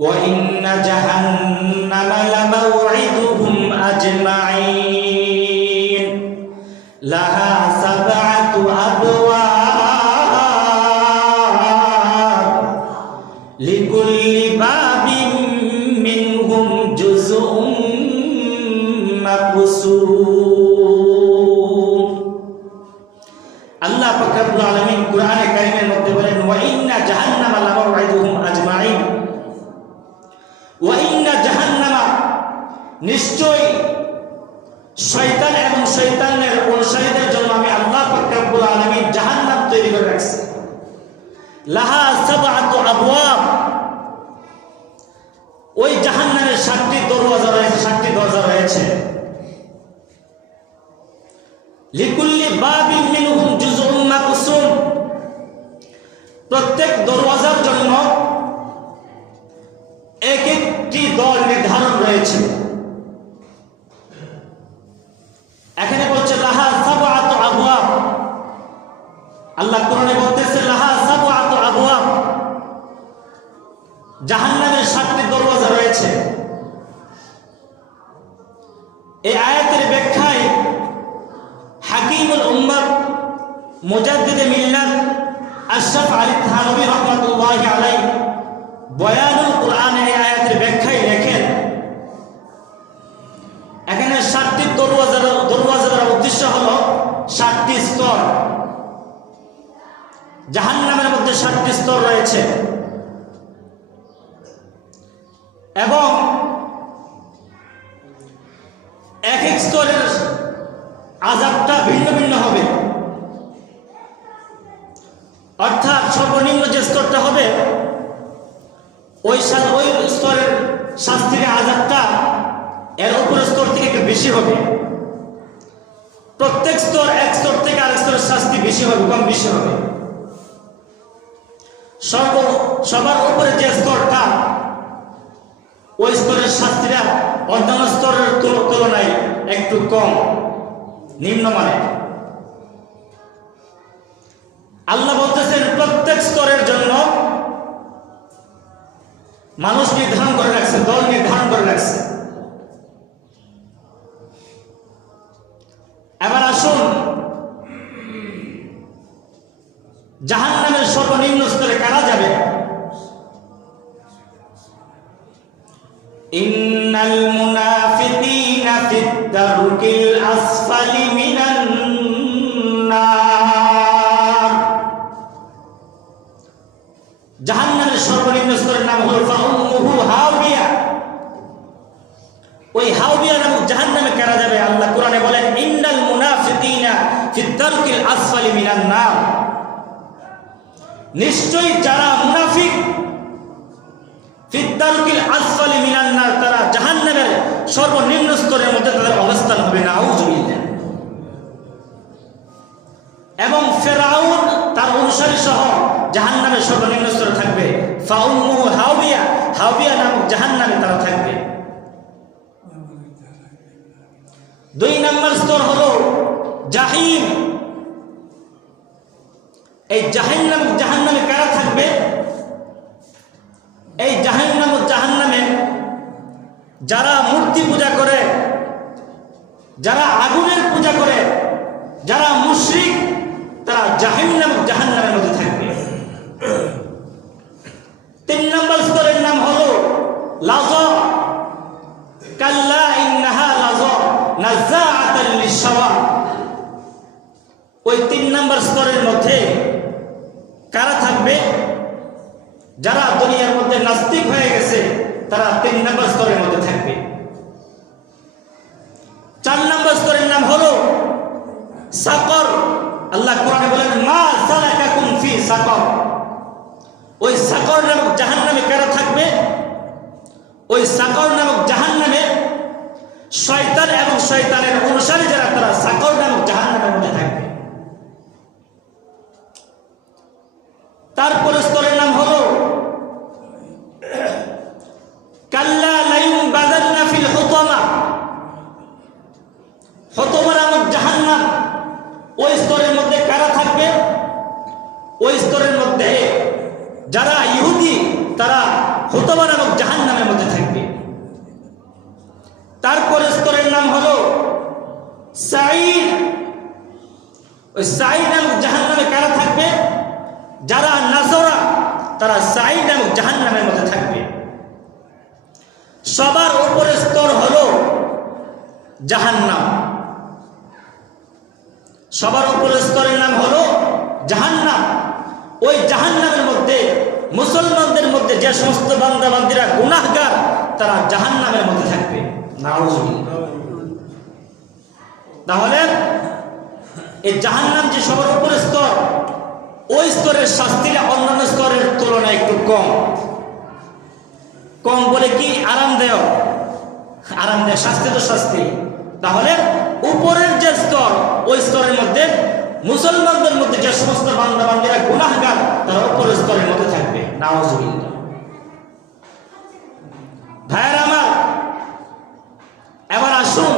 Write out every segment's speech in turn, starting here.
وإن جهنم لموعدهم أجمعين لها 7 أبواب لكل باب منهم جزء مقسوم আল্লাহ পাক রব্বুল আলামিন কোরআনে কারীমের মধ্যে বলেন ওয়া ইন্না জাহান্নামা লামাওইদুহুম আজমাইন ওয়া ইন্না জাহান্নামা নিশ্চয় শয়তান এবং শয়তানের অনুসারীদের জন্য আমি আল্লাহ পাক রব্বুল আলামিন জাহান্নাম তৈরি করে রাখছি লাহা 7 আবওয়াব ওই জাহান্নামের 7টি দরওয়াজা রয়েছে 7টি দরজা রয়েছে লিকুল্লি বাবিন মিনহুম জুজউম মাকসুম প্রত্যেক দরওয়াজার জন্য এক একটি দল নির্ধারণ রয়েছে এখানে বলছে লাহা 7 আবওয়াব আল্লাহ কোরআনে বলতেছে লাহা 7 আবওয়াব জাহান্নামের 7টি দরওয়াজা রয়েছে এই আয়াতের ব্যাখ্যায় হাকিমুল উম্মাত মুজাদ্দিদে মিল্লাত আশরাফ আলী থানভী রাহমাতুল্লাহি আলাইহি বয়ানুল কোরআনে এই আয়াতের ব্যাখ্যায় লেখেন এখানে 7টি দরওয়াজার উদ্দেশ্য হলো 7টি স্তর জাহান্নামের মধ্যে 7টি স্তর রয়েছে এবং এক এক স্তরের আযাবটা ভিন্ন ভিন্ন হবে অর্থাৎ সর্বনিম্ন যে স্তরটা হবে ওই স্তরের শাস্তির আযাবটা এর উপরের স্তর থেকে একটু বেশি হবে প্রত্যেক স্তর এক স্তর থেকে আরেক স্তরের শাস্তি বেশি হবে কম বেশি হবে সবার উপরে যে স্তরটা ওই স্তরের শাস্তিটা অন্যান্য স্তরের তুলনায় একটু কম নিম্নমানের আল্লাহ বলতেছেন প্রত্যেক স্তরের জন্য মানুষ নির্ধারণ করে রাখছে দল নির্ধারণ করে রাখছে এবার আসুন জাহান্নামের সর্বনিম্ন স্তরে কারা যাবে ইন্নাল মুনাফিকিনা ফিদ দারকিল আসফালি মিনান নার জাহান্নামের সর্বনিম্ন স্তরের নাম হলো ফাউম্মুহু হাওবিয়া ওই হাওবিয়া নামক জাহান্নামে কারা যাবে আল্লাহ কোরআনে বলেন ইন্নাল মুনাফিকিনা ফিদ দারকিল আসফালি মিনান নার নিশ্চয়ই যারা মুনাফিক ফিদ দারকিল আসফালি মিনান নার তারা জাহান্নামের সর্বনিম্ন স্তরের মধ্যে তাদের অবস্থান হবে নাউজুবিল্লাহ এবং ফিরআউন তার অনুসারী সহ জাহান্নামের সর্বনিম্ন স্তরে থাকবে ফাউম্মুহু হাওবিয়া হাওবিয়া নামক জাহান্নামে তারা থাকবে 2 নম্বর স্তর হলো জাহিম এই জাহান্নামে কারা থাকবে এই জাহান্নামে যারা মূর্তি পূজা করে যারা আগুনের পূজা করে যারা মুশরিক তারা জাহান্নামের মধ্যে থাকবে 3 নম্বর স্তরের নাম হলো লাযা কাল্লা ইন্নাহা লাযা নাযাআতাল লিশাওয়া ওই 3 নম্বর স্তরের মধ্যে কারা থাকবে যারা দুনিয়ার মধ্যে নাস্তিক হয়ে গেছে তারা 3 নম্বর স্তরের মধ্যে থাকবে 4 নম্বর স্তরের নাম হলো সাকর আল্লাহ কোরআনে বলেন মা সালাকাকুম ফি সাকর ওই সাকর নামক জাহান্নামে কারা থাকবে ওই সাকর নামক জাহান্নামে শয়তান এবং শয়তানের অনুসারী যারা তারা সাকর নামক জাহান্নামের মধ্যে থাকবে তারপরে স্তরের নাম হলো কাল্লা লায়ুনবাযান্না ফিল হুতামা হুতামা নামক জাহান্নাম ওই স্তরের মধ্যে কারা থাকবে ওই স্তরের মধ্যে যারা ইহুদি তারা হুতবা নামক জাহান্নামের মধ্যে থাকবে। তারপর স্তরের নাম হলো সাঈর। ওই সাঈর নামক জাহান্নামে কারা থাকবে? যারা নাসরা, তারা সাঈর নামক জাহান্নামের মধ্যে থাকবে। সবার উপরের স্তর হলো জাহান্নাম। সবার উপরের স্তরের নাম হলো জাহান্নাম। ওই জাহান্নামের মধ্যে মুসলমানদের মধ্যে যে সমস্ত বান্দা বান্দীরা গুনাহগার, তারা জাহান্নামের মধ্যে থাকবে। নাউযুবিল্লাহ। তাহলে এই জাহান্নাম যে সবার উপরের স্তর, ওই স্তরের শাস্তিটা অন্যান্য স্তরের তুলনায় একটু কম। কম বলে কি? আরামদায়ক। আরামদায়ক শাস্তি তো শাস্তি। তাহলে উপরের যে স্তর, ওই স্তরের মধ্যে মুসলমানদের মধ্যে যে সমস্ত বান্দা বান্দীরা গুনাহগার, তারা উপরের স্তরের মধ্যে থাকবে। নাউযুবিল্লাহ। ভাইয়েরা আমার, এবার আসুন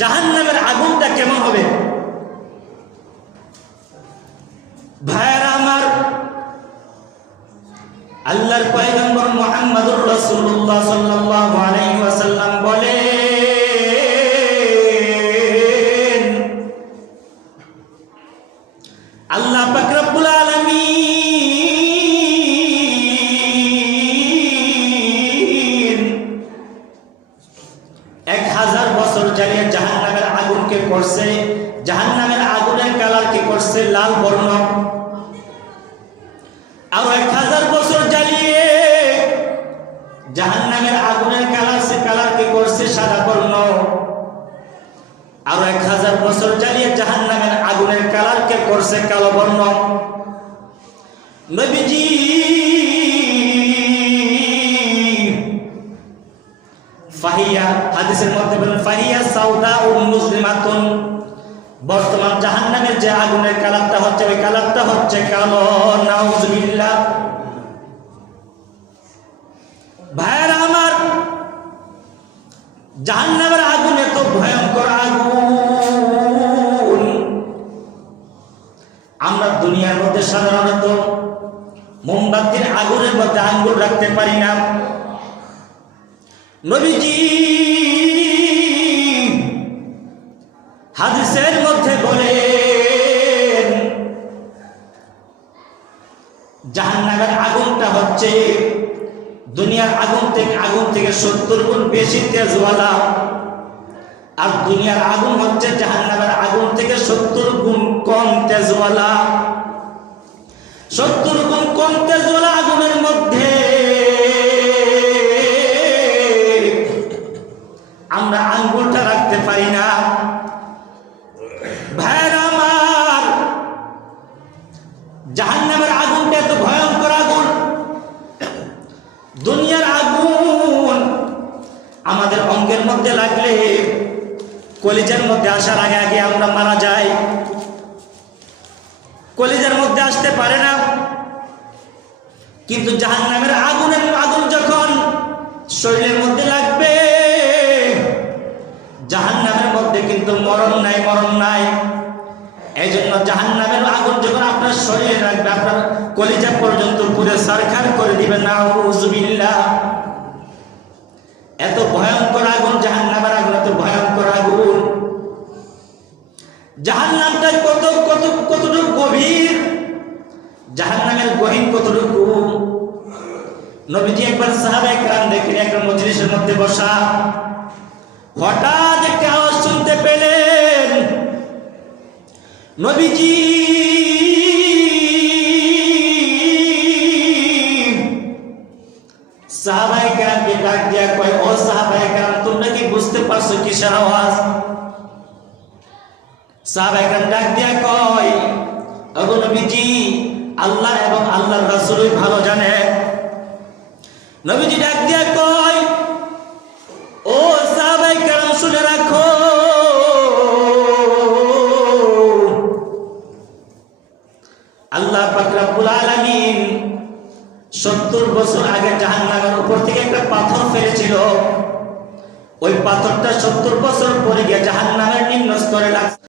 জাহান্নামের আগুনটা কেমন হবে। ভাইয়েরা আমার, আল্লাহর পয়গম্বর মুহাম্মদুর রাসূলুল্লাহ সাল্লাল্লাহু আলাইহি ওয়াসাল্লাম বলেন, আল্লাহ পাক রব্বুল আলামিন 1000 বছর জ্বালিয়ে জাহান্নামের আগুনকে করছে। জাহান্নামের আগুনের কালার কি করছে? লাল বর্ণ। আর 1000 বছর জ্বালিয়ে জাহান্নামের আগুনের কালার কি করছে? সাদা বর্ণ। আর 1000 বছর জ্বালিয়ে জাহান্নামের আগুনের কালার কে করছে? কালো বর্ণ। নবীজি ফাহিয়া, হাদিসের মধ্যে বলেন ফাহিয়া সাউদাউন মুসলিমাতুন। বর্তমান জাহান্নামের যে আগুনের কালারটা হচ্ছে, ওই কালারটা হচ্ছে কালো। নাউযুবিল্লাহ। ভাইয়েরা আমার, জাহান্নামের আগুন এত ভয়ঙ্কর আগুন, আমরা দুনিয়ার মধ্যে সাধারণত মোমবাতির আগুনের মধ্যে আঙ্গুল রাখতে পারি না। নবীজি হাদিসের মধ্যে বলেন, জাহান্নামের আগুনটা হচ্ছে দুনিয়ার আগুন থেকে 70 গুণ বেশি তেজওয়ালা। আর দুনিয়ার আগুন হচ্ছে জাহান্নামের আগুন থেকে 70 গুণ কম তেজওয়ালা। 70 গুণ কম তেজওয়ালা আগুনের মধ্যে আমরা আঙ্গুলটা রাখতে পারি না। ভাইরা আমার, জাহান্নামের আগুনটা এত ভয়ঙ্কর আগুন। দুনিয়ার আগুন আমাদের অঙ্গের মধ্যে লাগলে, কলিজার মধ্যে আসার আগে আগে আমরা মারা যাই। কলিজার মধ্যে আসতে পারে না। কিন্তু জাহান্নামের আগুন যখন শরীরের মধ্যে লাগবে, জাহান্নামের মধ্যে কিন্তু মরণ নাই। এই জন্য জাহান্নামের আগুন যখন আপনার শরীরে লাগবে, আপনার কলিজা পর্যন্ত পুরো সারখার করে দিবে। নাউযুবিল্লাহ। এত ভয়ঙ্কর আগুন জাহান্নামের আগুন, এত ভয়ঙ্কর আগুন। জাহান্নামটা কতটুকু গভীর, জাহান্নামের গহীন কতটুকু। নবীজি একবার সাহাবায়ে কেরাম দেখলেন একটা মজলিসের মধ্যে বসা, হঠাৎ একটা আওয়াজ শুনতে পেলেন। নবীজি সাহাবায়ে কেরামকে ডাক দিয়া কয়, ও সাহাবায়ে কেরাম, তোমরা কি বুঝতে পারছো কিসের আওয়াজ? সাহাবায়ে কেরাম ডাক দিয়া কয়, ওগো নবীজি, আল্লাহ এবং আল্লাহর রাসূলই ভালো জানে। নবীজি ডাক দিয়া কয়, ও সাহাবায়ে কেরাম, শুনে রাখো, আল্লাহ পাক রব্বুল আলামিন 70 বছর আগে জাহান্নামের উপর থেকে একটা পাথর ফেলেছিল। ওই পাথরটা 70 বছর পরে গিয়ে জাহান্নামের নিম্ন স্তরে লাগছে।